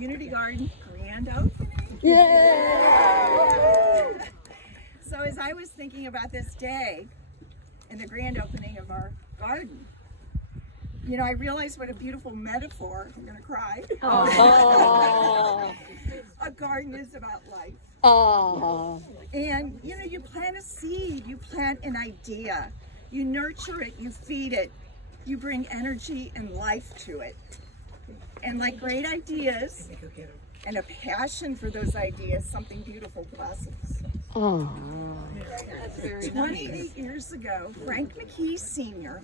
Community Garden grand opening. Yay! So as I was thinking about this day and the grand opening of our garden, you know, I realized what a beautiful metaphor, I'm gonna cry. Oh. A garden is about life. Oh. And you know, you plant a seed, you plant an idea, you nurture it, you feed it, you bring energy and life to it. And like great ideas and a passion for those ideas, something beautiful blossoms. Oh. 28 years ago, Frank McKee Sr.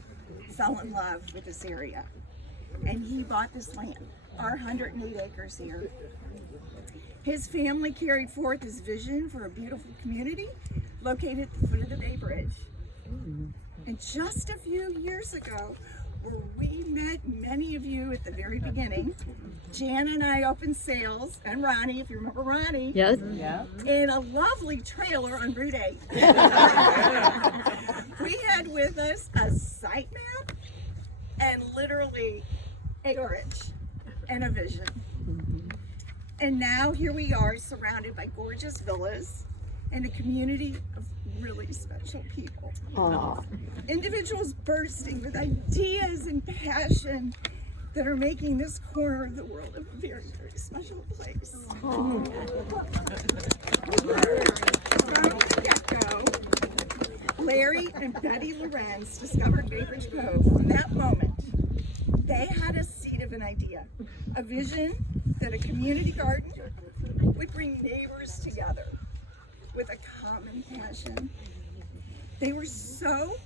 fell in love with this area, and he bought this land, our 108 acres here. His family carried forth his vision for a beautiful community located at the foot of the Bay Bridge. And just a few years ago, where we met many of you at the very beginning, Jan and I opened sales, and Ronnie, if you remember Ronnie, Yes. in a lovely trailer on Route 8. We had with us a site map and literally acreage and a vision. And now here we are, surrounded by gorgeous villas and a community of really special people. Oh. Individuals bursting with ideas and passion that are making this corner of the world a very, very special place. From the get-go, Larry and Betty Lorenz discovered Bay Bridge Cove. From that moment, they had a seed of an idea, a vision that a community garden would bring neighbors together with a common passion. They were so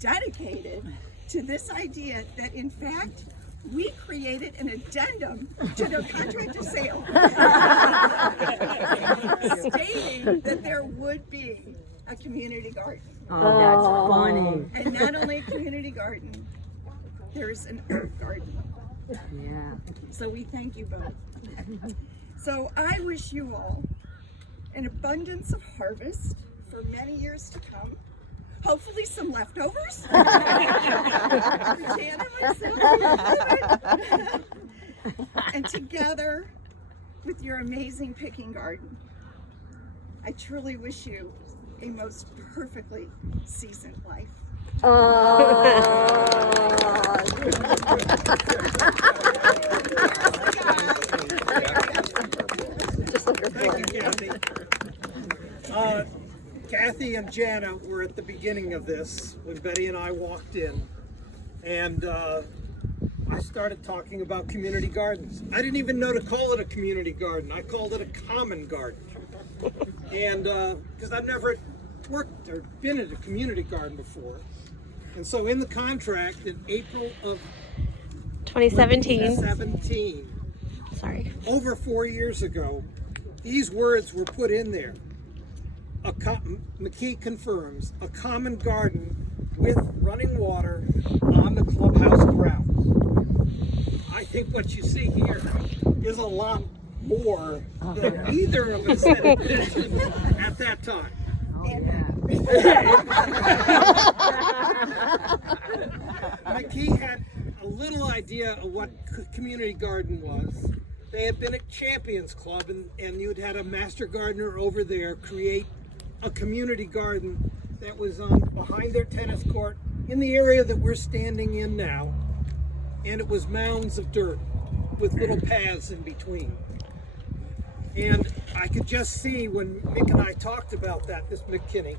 dedicated to this idea that, in fact, we created an addendum to their contract of sale stating that there would be a community garden. Oh, that's funny. And not only a community garden, there's an herb garden. Yeah. So we thank you both. So I wish you all an abundance of harvest for many years to come. Hopefully some leftovers. Jan and myself. And together with your amazing picking garden, I truly wish you a most perfectly seasoned life. Thank you, Kathy. Kathy and Jana were at the beginning of this when Betty and I walked in, and I started talking about community gardens. I didn't even know to call it a community garden. I called it a common garden. And because I've never worked or been in a community garden before. And so in the contract in April of 2017. Sorry. Over 4 years ago, these words were put in there. McKee confirms a common garden with running water on the clubhouse grounds. I think what you see here is a lot more than either of us had envisioned at that time. McKee had a little idea of what community garden was. They had been at Champions Club, and you'd had a master gardener over there create a community garden that was on behind their tennis court in the area that we're standing in now, and it was mounds of dirt with little paths in between. And I could just see when Mick and I talked about that, this McKinney,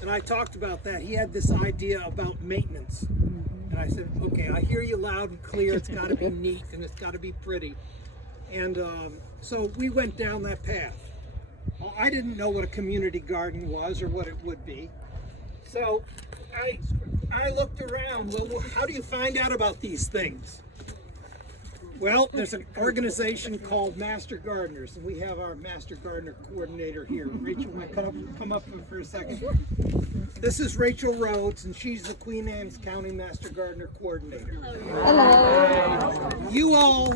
and I talked about that, he had this idea about maintenance. And I said, okay, I hear you loud and clear, it's got to be neat and it's got to be pretty. And so we went down that path. Well, I didn't know what a community garden was or what it would be. So I looked around, well, how do you find out about these things? Well, there's an organization called Master Gardeners, and we have our Master Gardener coordinator here. Rachel, want to come up for a second? This is Rachel Rhodes, and she's the Queen Anne's County Master Gardener coordinator. Hello. You all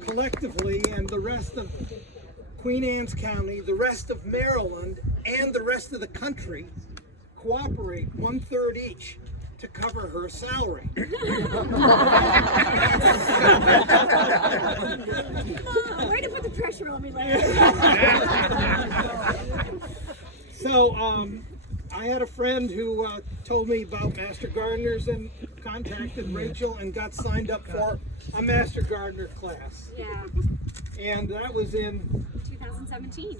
collectively and the rest of Queen Anne's County, the rest of Maryland, and the rest of the country cooperate 1/3 each to cover her salary. Way to put the pressure on me, Larry. So I had a friend who told me about Master Gardeners and contacted Rachel and got signed up for a Master Gardener class. Yeah, And that was in, 2017.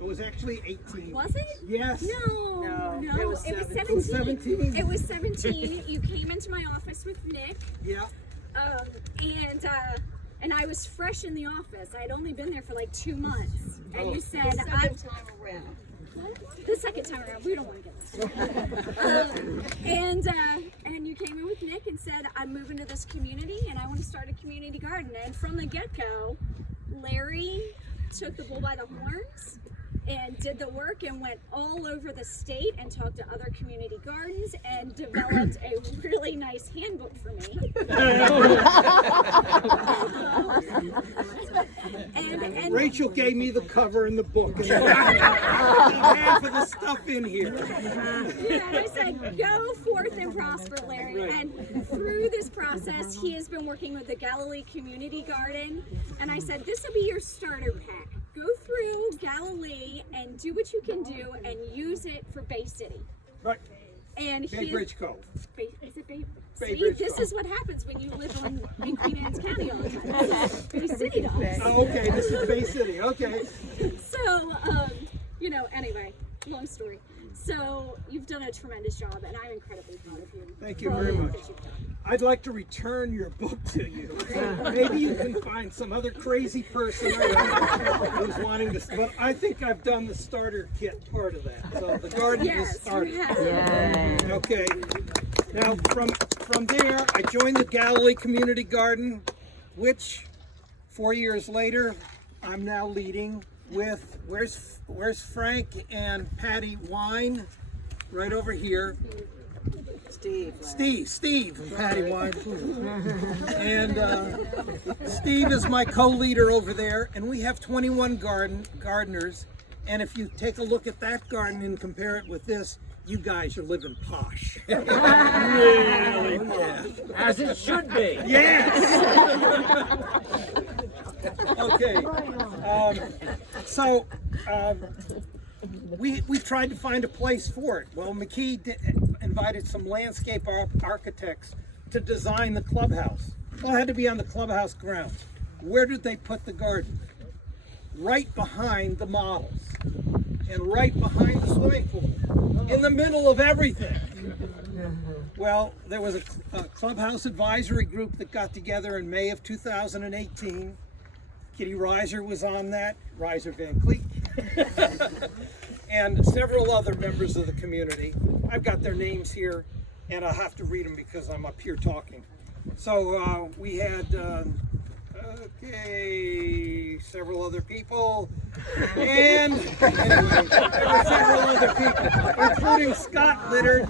it was actually 18. Was it? Yes. No, it was it was 17. It was 17. It was 17. You came into my office with Nick, Yeah. and I was fresh in the office. I had only been there for like 2 months, and you said, the second time around, we don't want to get this. And you came in with Nick and said, I'm moving to this community and I want to start a community garden. And from the get-go, Larry took the bull by the horns and did the work and went all over the state and talked to other community gardens and developed a really nice handbook for me. and Rachel gave me the cover and the book and half of the stuff in here. Yeah, and I said, go forth and prosper, Larry. Right. And through this process, he has been working with the Galilee Community Garden. And I said, this will be your starter pack. Go through Galilee and do what you can do and use it for Bay City. Right. And Bay Bridge Cove. Is it Bay? Bay See, Bridge this Cove. is what happens when you live in Queen Anne's County all the time. Bay City does. Oh, okay, this is Bay City. Okay. So, anyway, long story. So, you've done a tremendous job, and I'm incredibly proud of you. Thank you for all very the work much. that you've done. I'd like to return your book to you. Maybe you can find some other crazy person who's wanting this. But I think I've done the starter kit part of that. So the garden is Yes, you started. have. Yay. Okay. Now from there, I joined the Galilee Community Garden, which 4 years later, I'm now leading with where's Frank and Patty Wine, right over here. Steve and Patty Wine. And Steve is my co-leader over there, and we have 21 gardeners. And if you take a look at that garden and compare it with this, you guys are living posh. Really posh. As it should be. Yes. Okay. We tried to find a place for it. Well, McKee invited some landscape architects to design the clubhouse. Well, it had to be on the clubhouse grounds. Where did they put the garden? Right behind the models and right behind the swimming pool, in the middle of everything. Well, there was a clubhouse advisory group that got together in May of 2018. Kitty Reiser was on that, Reiser Van Cleek, and several other members of the community. I've got their names here, and I'll have to read them because I'm up here talking. So we had, several other people, and anyway, there were several other people, including Scott Littard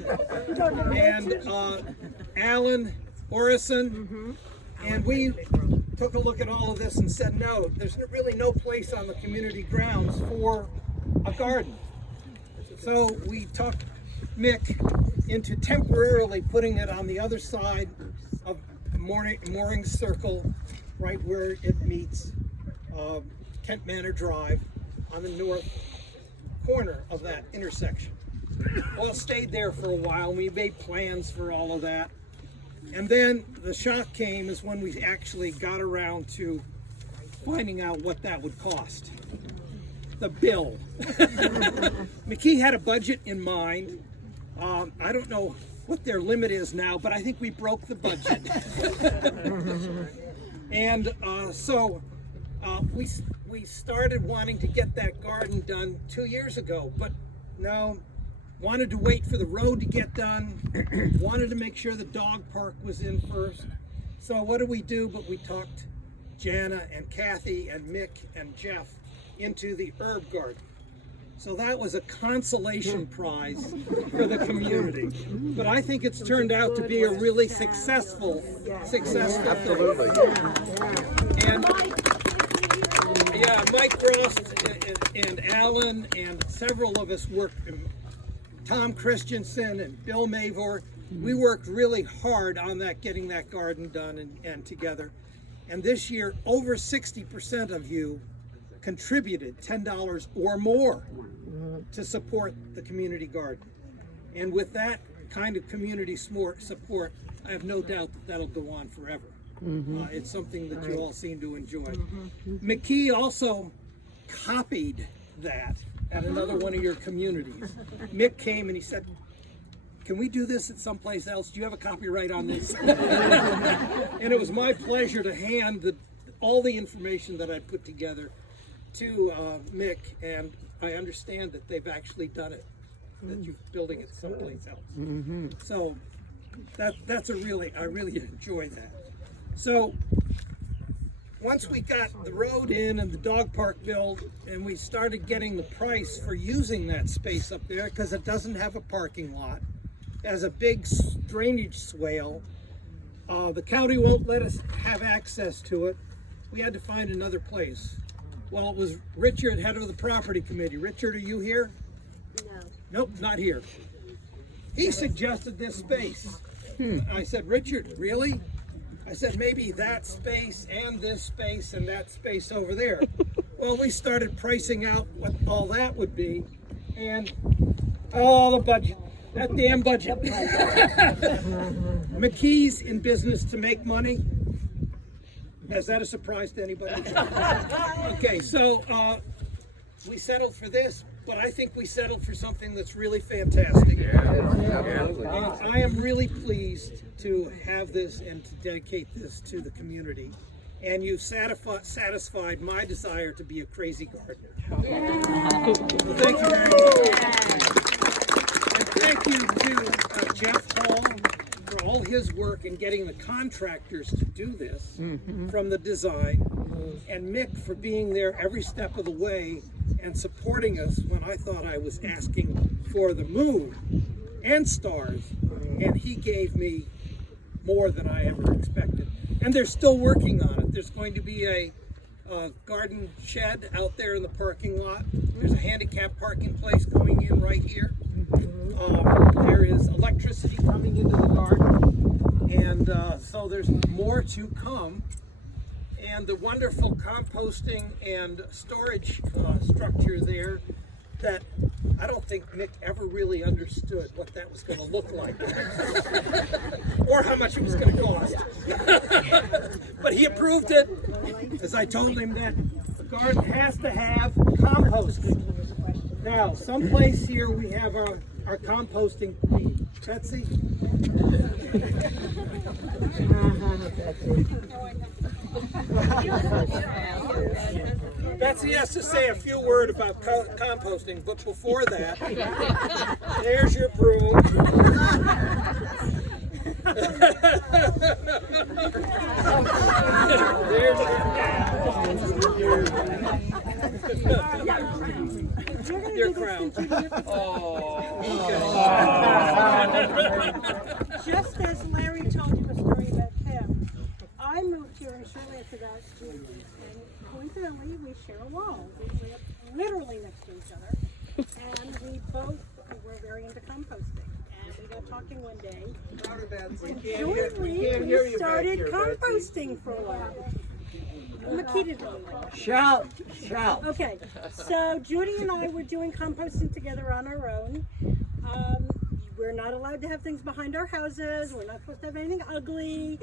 and Alan Orison, and we took a look at all of this and said, no, there's really no place on the community grounds for a garden. So we talked Mick into temporarily putting it on the other side of Mooring Circle, right where it meets Kent Manor Drive on the north corner of that intersection. Well, stayed there for a while. We made plans for all of that. And then the shock came is when we actually got around to finding out what that would cost. The bill. McKee had a budget in mind. I don't know what their limit is now, but I think we broke the budget. And so we started wanting to get that garden done 2 years ago, but no, wanted to wait for the road to get done, wanted to make sure the dog park was in first. So what did we do? But we talked Jana and Kathy and Mick and Jeff into the herb garden. So that was a consolation prize for the community. But I think it's turned out to be a really successful thing. And yeah, Mike Frost and Alan and several of us worked, Tom Christensen and Bill Mavor, We worked really hard on that, getting that garden done and together. And this year, over 60% of you contributed $10 or more to support the community garden. And with that kind of community support, I have no doubt that that'll go on forever. It's something that you all seem to enjoy. McKee also copied that at another one of your communities. Mick came and he said, "Can we do this at someplace else? Do you have a copyright on this?" And it was my pleasure to hand all the information that I put together to Mick, and I understand that they've actually done it, that you're building it someplace else. So that's I really enjoy that. So once we got the road in and the dog park built, and we started getting the price for using that space up there, because it doesn't have a parking lot, it has a big drainage swale, the county won't let us have access to it. We had to find another place. Well, it was Richard, head of the property committee. Richard, are you here? No. Nope, not here. He suggested this space. I said, "Richard, really?" I said, "Maybe that space and this space and that space over there." Well, we started pricing out what all that would be, and the budget, that damn budget. McKee's in business to make money. Is that a surprise to anybody? Okay, so we settled for this, but I think we settled for something that's really fantastic. I am really pleased to have this and to dedicate this to the community. And you've satisfied my desire to be a crazy gardener. Well, thank you very much. And thank you to Jeff Hall for all his work in getting the contractors to do this from the design, and Mick for being there every step of the way and supporting us when I thought I was asking for the moon and stars, and he gave me more than I ever expected. And they're still working on it. There's going to be a garden shed out there in the parking lot. There's a handicap parking place going in right here. There is electricity coming into the garden, and so there's more to come. And the wonderful composting and storage structure there that I don't think Mick ever really understood what that was going to look like or how much it was going to cost. But he approved it, as I told him that the garden has to have composting. Now, someplace here we have our composting queen. Betsy? Betsy has to say a few words about composting, but before that, there's your broom. There's your crown. Just as Larry told you the story about him, I moved here and shortly after that, and coincidentally, we share a wall. We live literally next to each other, and we both were very into composting. And we got talking one day, and jointly we started composting for a while. McKee didn't really like it. Shout. Okay, so Judy and I were doing composting together on our own. We're not allowed to have things behind our houses. We're not supposed to have anything ugly.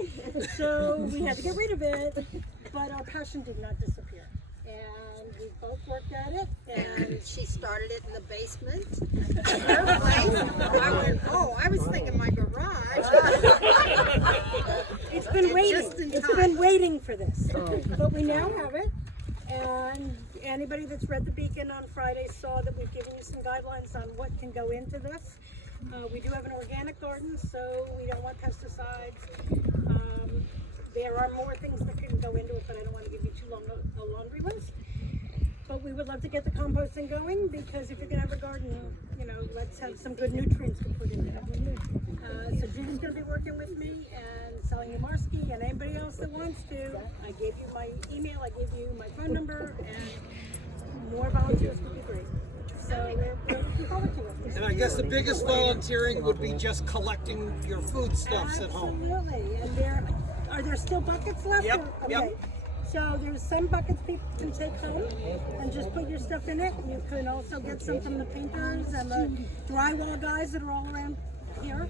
So we had to get rid of it. But our passion did not disappear. And we both worked at it. And She started it in the basement. Her place. I went, I was thinking my garage. it's been waiting. Just in It's time. been waiting for this. But we now have it. And anybody that's read the Beacon on Friday saw that we've given you some guidelines on what can go into this. We do have an organic garden, so we don't want pesticides. There are more things that can go into it, but I don't want to give you too long a laundry list. But we would love to get the composting going, because if you're going to have a garden, let's have some good nutrients to put in there. So Judy's going to be working with me and selling you Marsky, and anybody else that wants to. I gave you my email, I gave you my phone number, and more volunteers would be great. So we're looking forward to it. And I guess the biggest volunteering would be just collecting your foodstuffs at home. Absolutely. And are there still buckets left? Yep, yep. Okay. So there's some buckets people can take home and just put your stuff in it. You can also get some from the painters and the drywall guys that are all around here.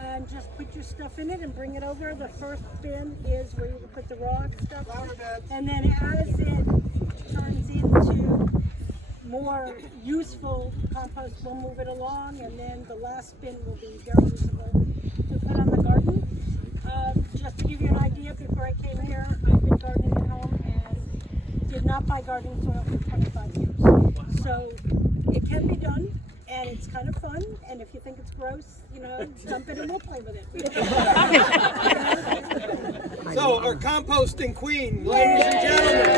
And just put your stuff in it and bring it over. The first bin is where you put the raw stuff. And then as it turns into more useful compost, we'll move it along. And then the last bin will be very usable to put on the garden. Just to give you an idea, before I came here, I've been gardening at home and did not buy gardening soil for 25 years. So it can be done. And it's kind of fun, and if you think it's gross, dump it and we'll play with it. So, our composting queen, ladies and gentlemen.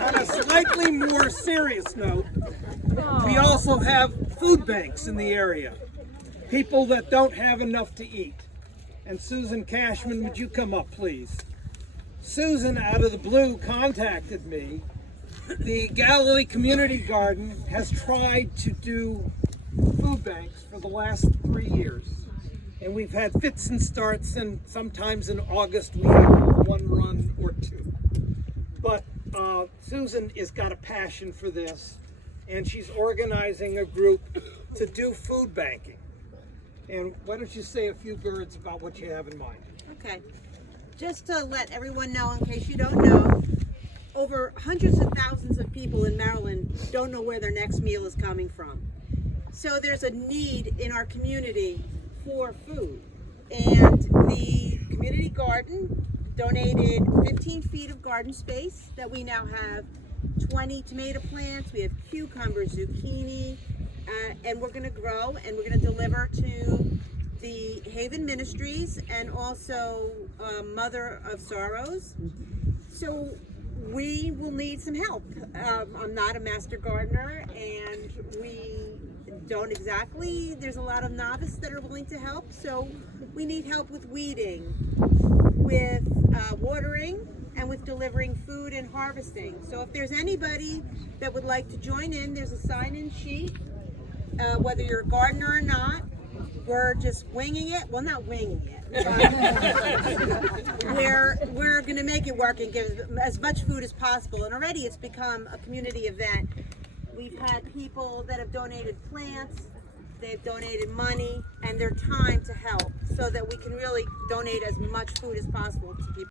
On a slightly more serious note, we also have food banks in the area. People that don't have enough to eat. And Susan Cashman, would you come up, please? Susan, out of the blue, contacted me. The Galilee Community Garden has tried to do food banks for the last 3 years. And we've had fits and starts, and sometimes in August we have one run or two. But Susan has got a passion for this, and she's organizing a group to do food banking. And why don't you say a few words about what you have in mind? Okay. Just to let everyone know, in case you don't know, over hundreds of thousands of people in Maryland don't know where their next meal is coming from. So there's a need in our community for food. And the community garden donated 15 feet of garden space that we now have 20 tomato plants, we have cucumbers, zucchini, and we're going to grow and we're going to deliver to the Haven Ministries and also Mother of Sorrows. So we will need some help. I'm not a master gardener, and we don't exactly, there's a lot of novices that are willing to help, so we need help with weeding, with watering, and with delivering food and harvesting. So if there's anybody that would like to join in, there's a sign-in sheet. Whether you're a gardener or not, we're just winging it. Well, not winging it. We're going to make it work and give as much food as possible. And already it's become a community event. We've had people that have donated plants, they've donated money, and their time to help so that we can really donate as much food as possible to people.